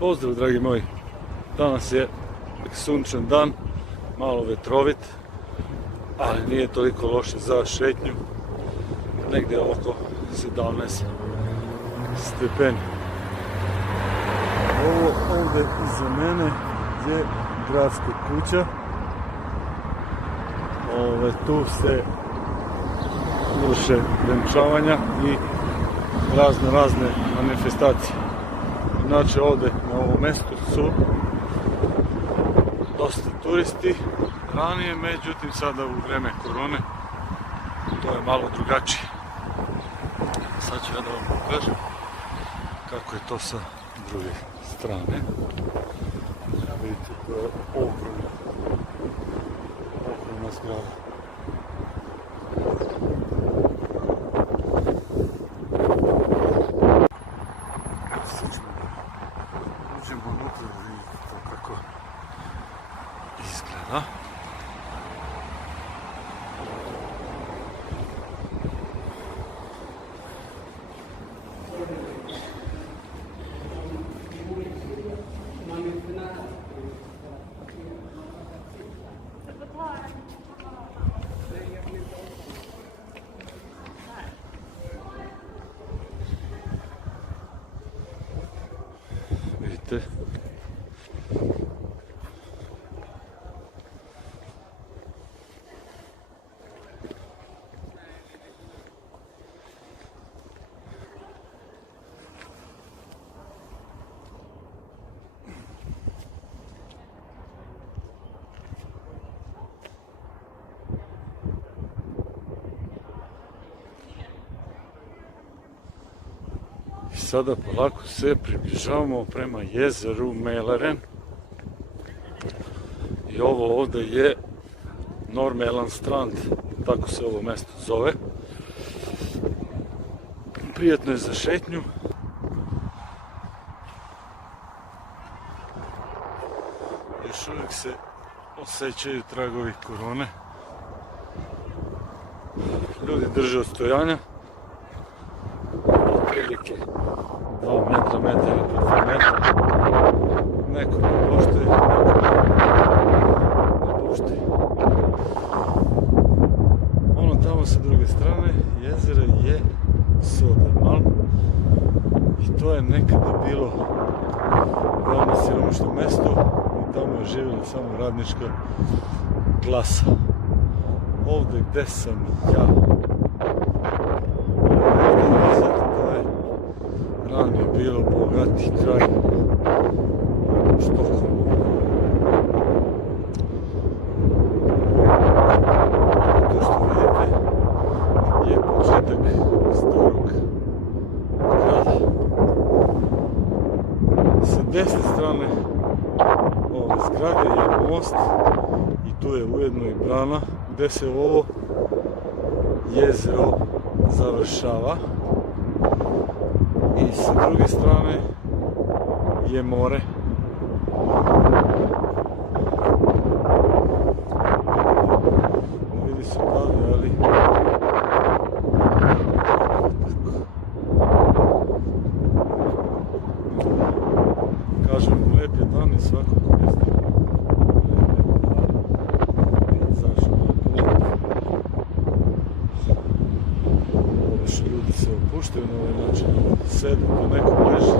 Pozdrav dragi moji, danas je sunčan dan, malo vetrovit, ali nije toliko loše za šetnju, negdje oko 17 stepeni. Ovo ovdje iza mene je gradska kuća, tu se vrše venčavanja i razne manifestacije. Znači ovdje na ovom mjestu su dosta turisti ranije, međutim sada u vrijeme korone to je malo drugačije. Sad ću ja da vam pokažem kako je to sa druge strane. Vidite, to je ogromna zgrada. Uđemo unutra da vidite to kako izgleda. Vidite. Sada polako se približavamo prema jezeru Mälaren. I ovo ovdje je Norrmälarstrand, tako se ovo mjesto zove. Prijetno je za šetnju. Još uvijek se osjećaju tragovi korone. Ljudi drže odstojanja. Prilike 2 metra, metar i 2 metra. Neko ne poštuje, neko ne poštuje. Ono tamo sa druge strane jezera je Södermalm i to je nekada bilo veoma siromašno mjesto i tamo je živjela samo radnička klasa. Ovdje gdje sam ja, ranije bilo bogati kraj Štokholma. To što vidite je početak starog grada. Sa desne strane ove zgrade je most i tu je ujedno i brana gdje se ovo jezero završava. I sa druge strane je more. Vidi se dalje, ali kažem, lijep je dan i svako koristi. Ljudi se opuštaju na ovaj način, sedu po nekom leži.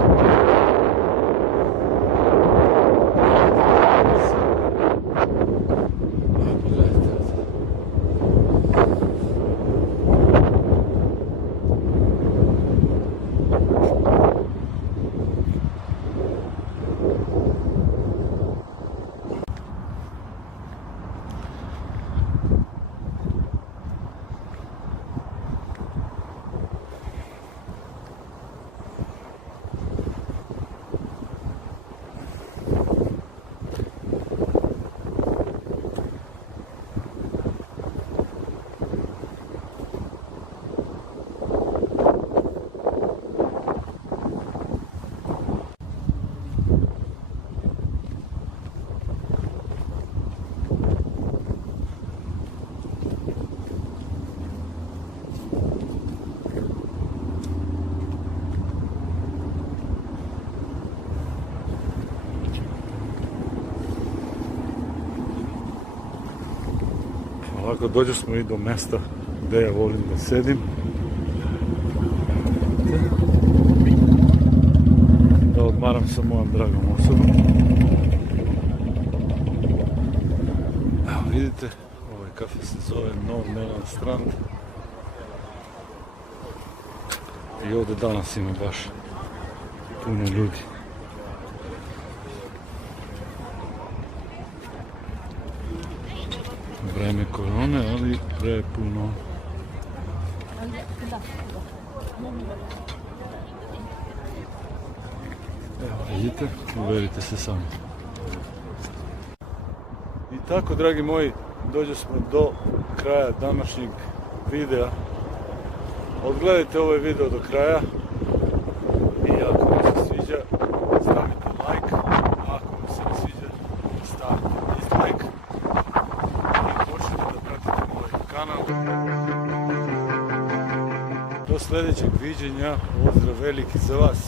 tako dođu smo i do mjesta gdje ja volim da sedim. Da odmaram sa mojom dragom osobom. Evo vidite, ovaj kafe se zove Northern Strand. I ovdje danas ima baš puno ljudi. Vreme korone, ali puno. Evo vidite, uverite se sami. I tako, dragi moji, dođe smo do kraja današnjeg videa. Odgledajte ovaj video do kraja i ako vam se sviđa, stavite like, a ako vam se ne sviđa, stavite dislike i počnite da pratite moj kanal. Do sljedećeg viđenja, pozdrav veliki za vas!